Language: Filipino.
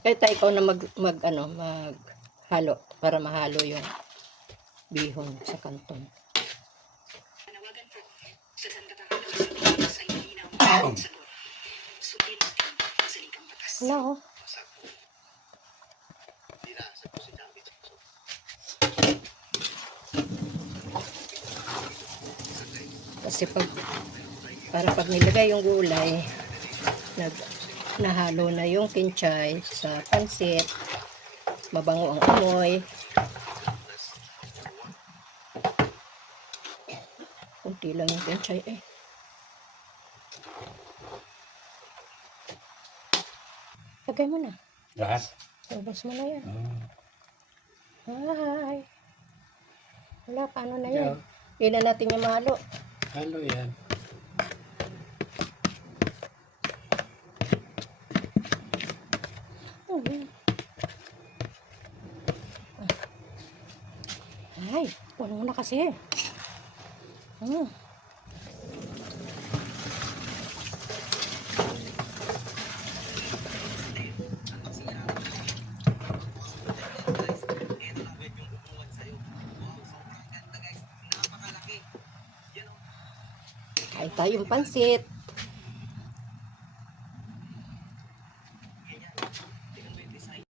Kahit ikaw na maghalo para mahalo yung bihon sa kanton. Panawagan po sa sandatang sa ilinaw ang sagot. Sundin ang salitang batas. Hello. Kasi pag nilagay yung gulay, nahalo na yung kinchay sa pansit, mabango ang amoy. Kunti lang yung kinchay eh. Lagay mo na. Lahat? Ubos mo na yan. Hi. Wala, paano na yan? Hindi na natin yung mahalo. Halo yan. Ay, wala mo na kasi. Kain tayong pansit.